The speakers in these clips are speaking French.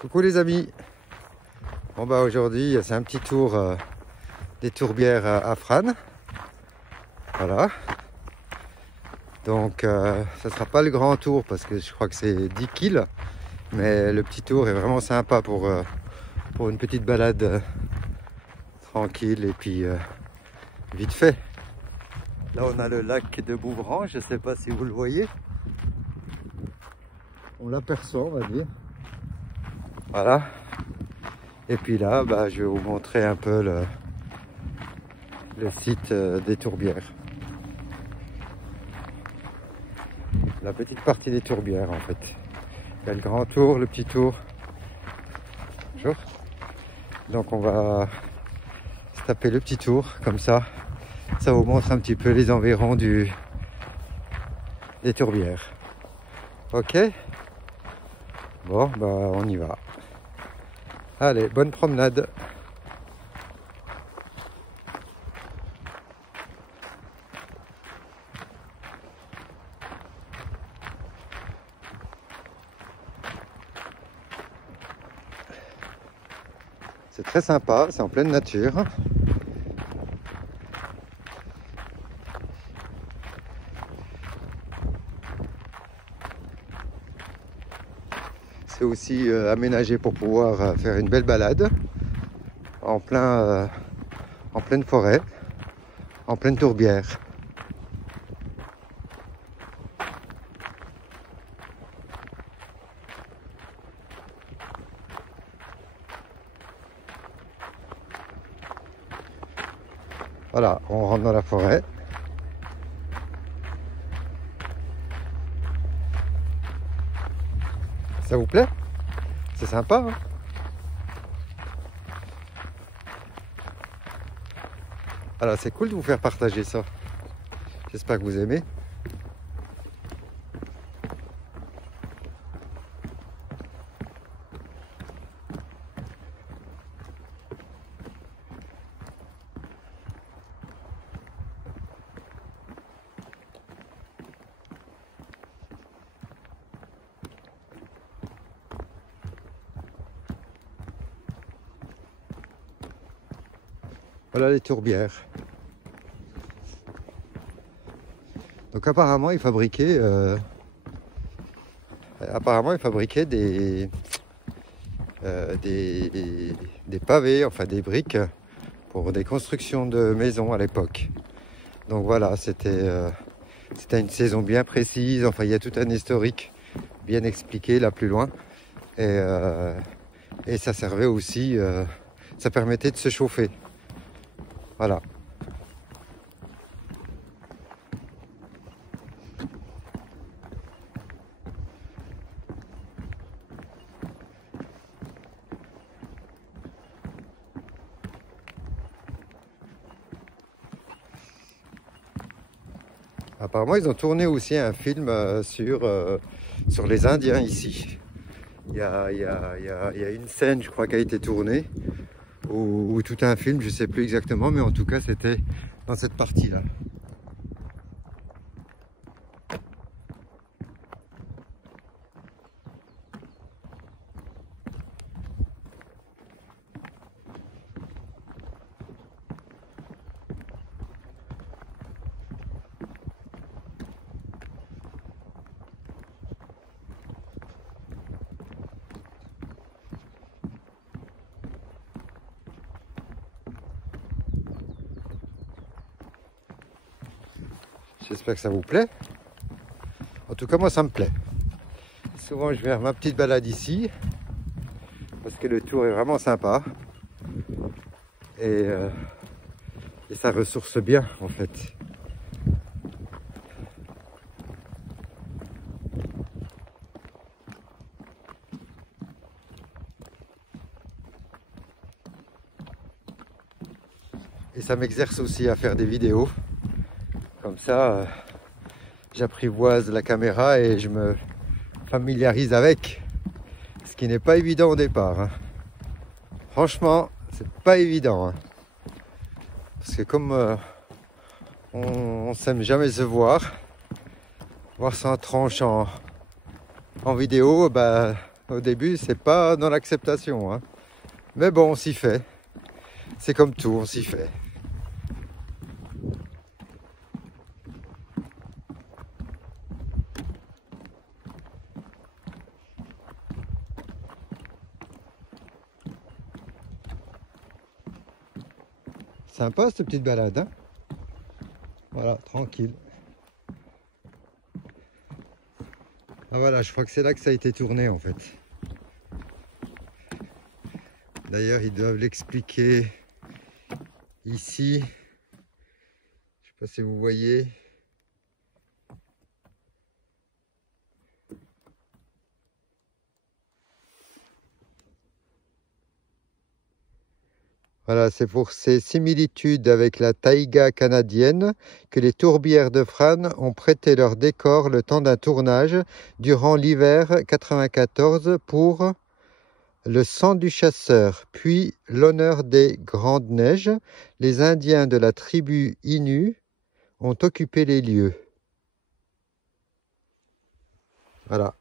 Coucou les amis. Bon bah aujourd'hui c'est un petit tour des tourbières à Fran. Voilà. Donc ça sera pas le grand tour parce que je crois que c'est 10 kills. Mais le petit tour est vraiment sympa pour une petite balade tranquille et puis vite fait. Là on a le lac de Bouvran, je sais pas si vous le voyez. On l'aperçoit on va dire. Voilà. Et puis là, bah, je vais vous montrer un peu le site des tourbières. La petite partie des tourbières en fait. Il y a le grand tour, le petit tour. Bonjour. Donc on va se taper le petit tour, comme ça. Ça vous montre un petit peu les environs des tourbières. Ok? Bon, bah on y va. Allez, bonne promenade. C'est très sympa, c'est en pleine nature. C'est aussi aménagé pour pouvoir faire une belle balade en pleine forêt, en pleine tourbière. Voilà, on rentre dans la forêt. Ça vous plaît? C'est sympa, hein? Alors c'est cool de vous faire partager ça. J'espère que vous aimez. Voilà les tourbières. Donc apparemment ils fabriquaient des pavés, enfin des briques pour des constructions de maisons à l'époque. Donc voilà, c'était une saison bien précise, enfin il y a tout un historique bien expliqué là plus loin. Et ça servait aussi, ça permettait de se chauffer. Voilà. Apparemment, ils ont tourné aussi un film sur les Indiens ici. Il y a une scène, je crois, qui a été tournée, ou tout un film, je ne sais plus exactement, mais en tout cas, c'était dans cette partie-là. J'espère que ça vous plaît. En tout cas, moi, ça me plaît. Souvent, je vais faire ma petite balade ici, parce que le tour est vraiment sympa. Et ça ressource bien, en fait. Et ça m'exerce aussi à faire des vidéos. Comme ça, j'apprivoise la caméra et je me familiarise avec. Ce qui n'est pas évident au départ. Hein. Franchement, c'est pas évident. Hein. Parce que comme on s'aime jamais se voir ça en tranche en vidéo, bah, Au début, c'est pas dans l'acceptation, hein. Mais bon, on s'y fait. C'est comme tout, on s'y fait. Sympa cette petite balade, hein. Voilà, tranquille. Ah voilà, je crois que c'est là que ça a été tourné en fait. D'ailleurs, ils doivent l'expliquer ici. Je sais pas si vous voyez. Voilà, c'est pour ces similitudes avec la taïga canadienne que les tourbières de Fran ont prêté leur décor le temps d'un tournage durant l'hiver 94 pour Le sang du chasseur, puis L'honneur des grandes neiges. Les Indiens de la tribu Innu ont occupé les lieux. Voilà.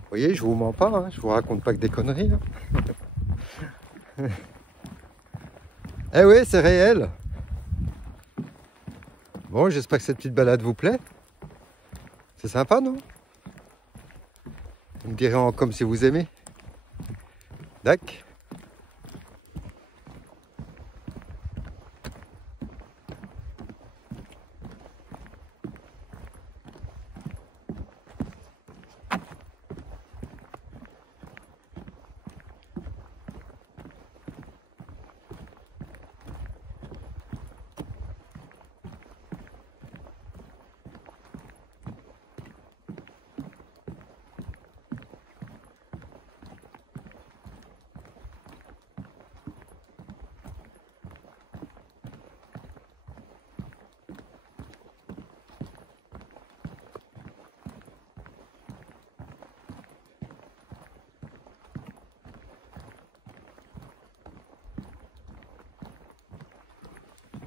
Vous voyez, je vous mens pas, hein, je vous raconte pas que des conneries. Hein. Eh oui, c'est réel. Bon, j'espère que cette petite balade vous plaît. C'est sympa, non? Vous me direz comme si vous aimez. D'accord.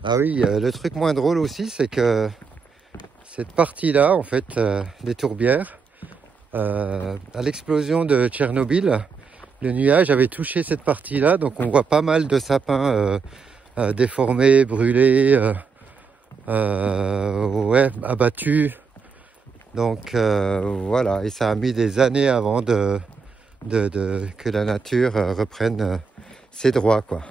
Ah oui, le truc moins drôle aussi, c'est que cette partie-là, en fait, des tourbières, à l'explosion de Tchernobyl, le nuage avait touché cette partie-là, donc on voit pas mal de sapins déformés, brûlés, ouais, abattus. Donc voilà, et ça a mis des années avant que la nature reprenne ses droits, quoi.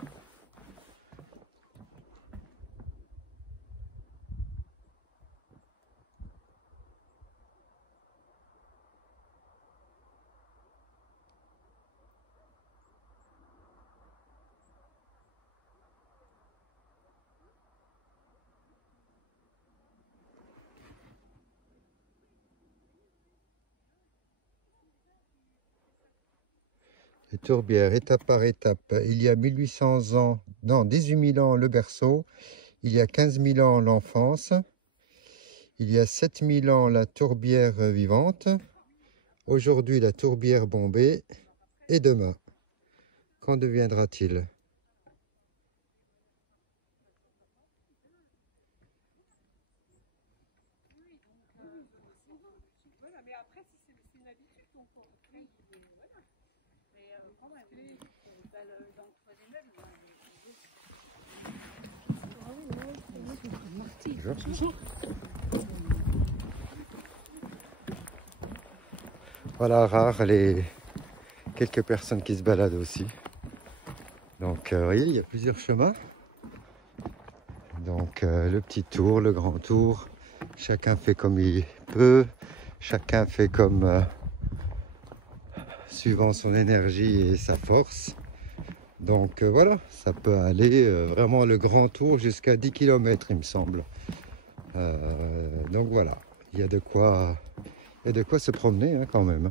Les tourbières, étape par étape. Il y a 1800 ans, non, 18 000 ans le berceau. Il y a 15 000 ans l'enfance. Il y a 7 000 ans la tourbière vivante. Aujourd'hui la tourbière bombée. Et demain, qu'en deviendra-t-il? Voilà, rare les quelques personnes qui se baladent aussi. Donc, vous voyez, il y a plusieurs chemins. Donc, le petit tour, le grand tour. Chacun fait comme il peut. Chacun fait comme suivant son énergie et sa force. Donc, voilà, ça peut aller vraiment le grand tour jusqu'à 10 km, il me semble. Donc, voilà, il y a de quoi se promener hein, quand même.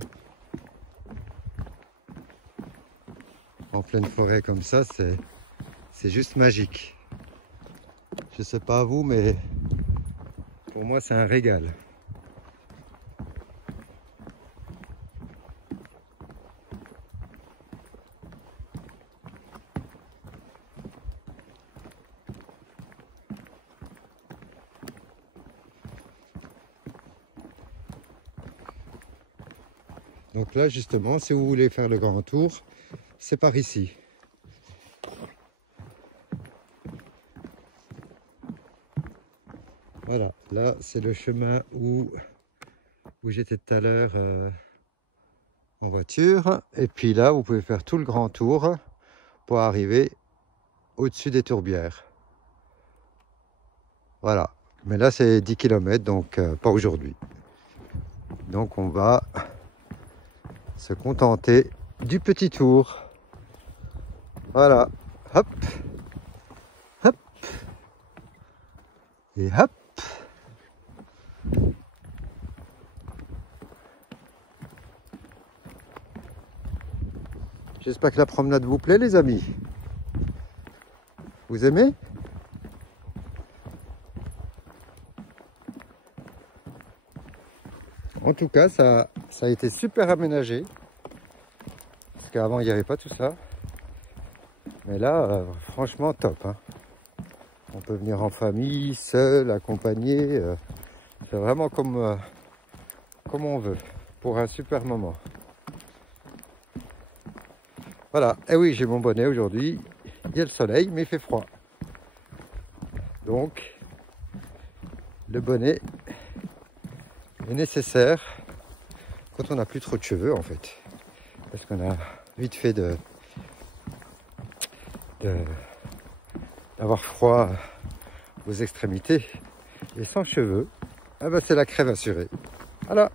En pleine forêt comme ça, c'est juste magique. Je sais pas vous, mais Pour moi, c'est un régal. Donc là, justement, si vous voulez faire le grand tour, c'est par ici. Voilà, là, c'est le chemin où j'étais tout à l'heure en voiture. Et puis là, vous pouvez faire tout le grand tour pour arriver au-dessus des tourbières. Voilà. Mais là, c'est 10 km, donc pas aujourd'hui. Donc on va se contenter du petit tour. Voilà. Hop. Hop. Et hop. J'espère que la promenade vous plaît, les amis. Vous aimez? En tout cas, ça a été super aménagé. Parce qu'avant, il n'y avait pas tout ça. Mais là, franchement, top. Hein. On peut venir en famille, seul, accompagné. C'est vraiment comme on veut. Pour un super moment. Voilà. Et oui, j'ai mon bonnet aujourd'hui. Il y a le soleil, mais il fait froid. Donc, le bonnet est nécessaire quand on n'a plus trop de cheveux, en fait. Parce qu'on a vite fait d'avoir froid aux extrémités. Et sans cheveux, ah ben c'est la crève assurée. Voilà.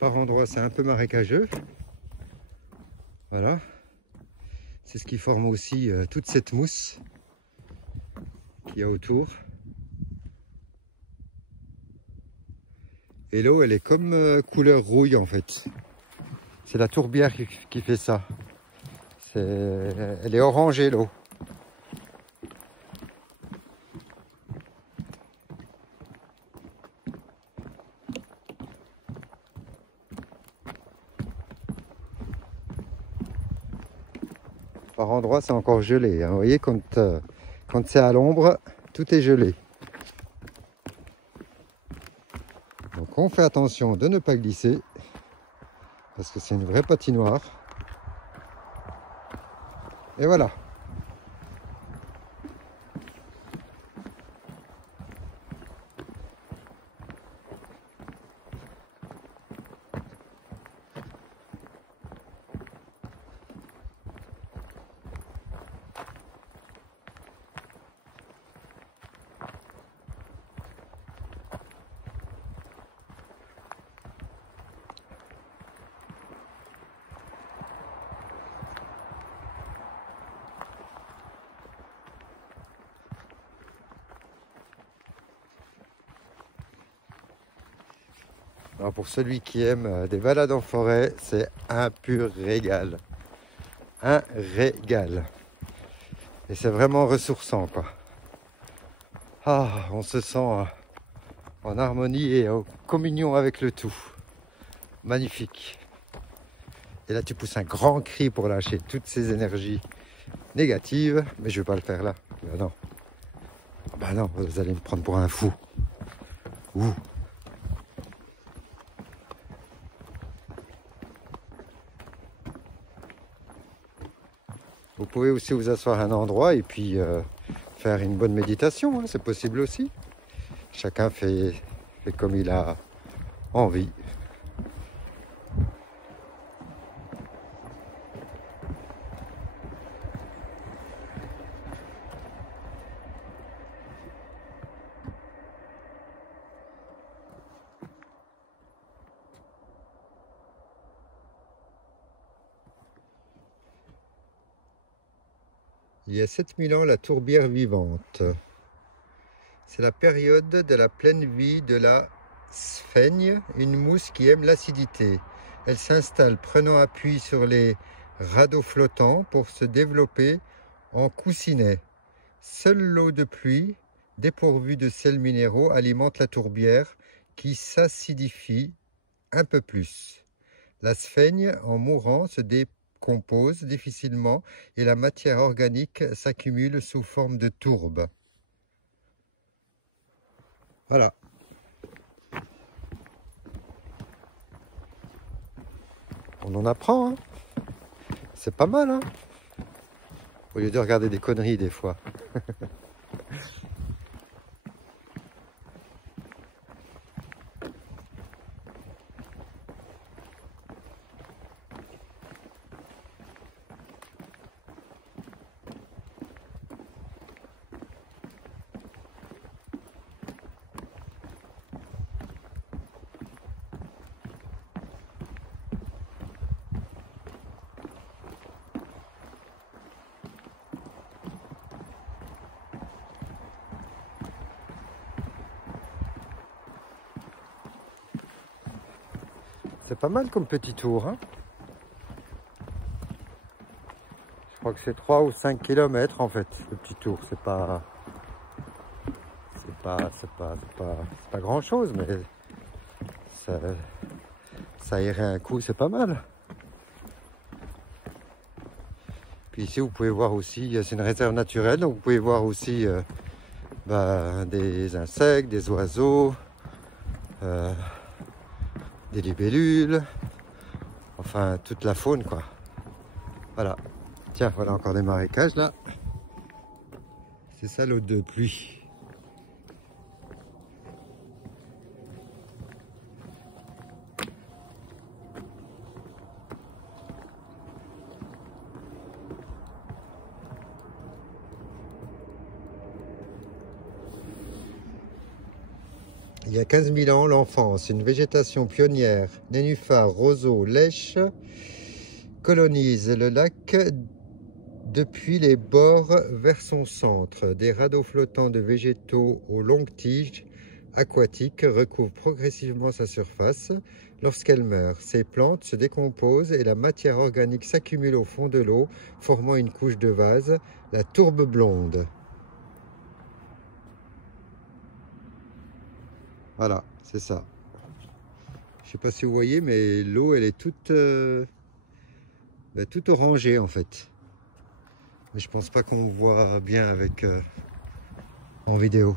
Par endroits, c'est un peu marécageux. Voilà. C'est ce qui forme aussi toute cette mousse qu'il y a autour. Et l'eau, elle est comme couleur rouille en fait. C'est la tourbière qui fait ça. Elle est orangée l'eau. Par endroits, c'est encore gelé. Hein. Vous voyez, quand c'est à l'ombre, tout est gelé. Donc on fait attention de ne pas glisser. Parce que c'est une vraie patinoire. Et voilà. Alors pour celui qui aime des balades en forêt, c'est un pur régal. Un régal. Et c'est vraiment ressourçant, quoi. Ah, on se sent en harmonie et en communion avec le tout. Magnifique. Et là, tu pousses un grand cri pour lâcher toutes ces énergies négatives. Mais je ne vais pas le faire là. Ben non. Ben non, vous allez me prendre pour un fou. Ouh. Vous pouvez aussi vous asseoir à un endroit et puis faire une bonne méditation, hein, c'est possible aussi. Chacun fait comme il a envie. Il y a 7000 ans, la tourbière vivante. C'est la période de la pleine vie de la sphaigne, une mousse qui aime l'acidité. Elle s'installe prenant appui sur les radeaux flottants pour se développer en coussinet. Seule l'eau de pluie, dépourvue de sels minéraux, alimente la tourbière qui s'acidifie un peu plus. La sphaigne, en mourant, se décompose difficilement et la matière organique s'accumule sous forme de tourbe. Voilà. On en apprend, hein. C'est pas mal, hein, au lieu de regarder des conneries des fois. C'est pas mal comme petit tour, hein. Je crois que c'est 3 ou 5 km en fait, le petit tour. C'est pas grand chose, mais ça irait un coup, c'est pas mal. Puis ici, vous pouvez voir aussi, c'est une réserve naturelle, donc vous pouvez voir aussi des insectes, des oiseaux, des libellules, enfin toute la faune, quoi. Voilà. Tiens, voilà encore des marécages là. C'est ça l'eau de pluie. Il y a 15 000 ans, l'enfance, une végétation pionnière, nénuphars, roseaux, lèches, colonise le lac depuis les bords vers son centre. Des radeaux flottants de végétaux aux longues tiges aquatiques recouvrent progressivement sa surface. Lorsqu'elle meurt, ces plantes se décomposent et la matière organique s'accumule au fond de l'eau, formant une couche de vase, la tourbe blonde. Voilà, c'est ça. Je ne sais pas si vous voyez, mais l'eau, elle est toute orangée en fait. Mais je pense pas qu'on voit bien avec en vidéo.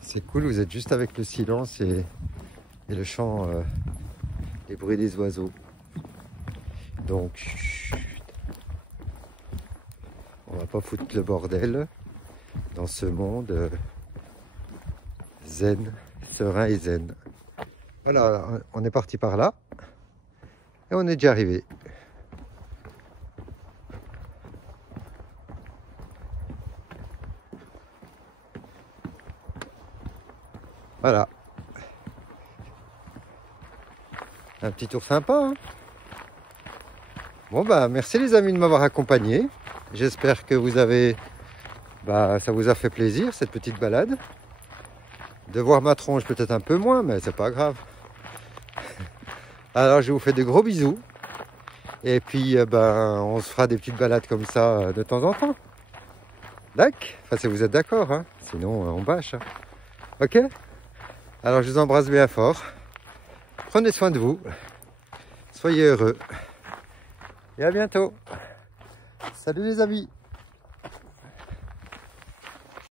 C'est cool, vous êtes juste avec le silence et le chant, les bruits des oiseaux. Donc, chut, on va pas foutre le bordel dans ce monde zen, serein et zen. Voilà, on est parti par là et on est déjà arrivé. Voilà. Un petit tour sympa, hein. Bon bah merci les amis de m'avoir accompagné. J'espère que vous avez ça vous a fait plaisir cette petite balade. De voir ma tronche peut-être un peu moins, mais c'est pas grave. Alors je vous fais de gros bisous. Et puis on se fera des petites balades comme ça de temps en temps. D'accord? Enfin si vous êtes d'accord, hein. Sinon on bâche. Ok? Alors je vous embrasse bien fort. Prenez soin de vous. Soyez heureux. Et à bientôt. Salut les amis.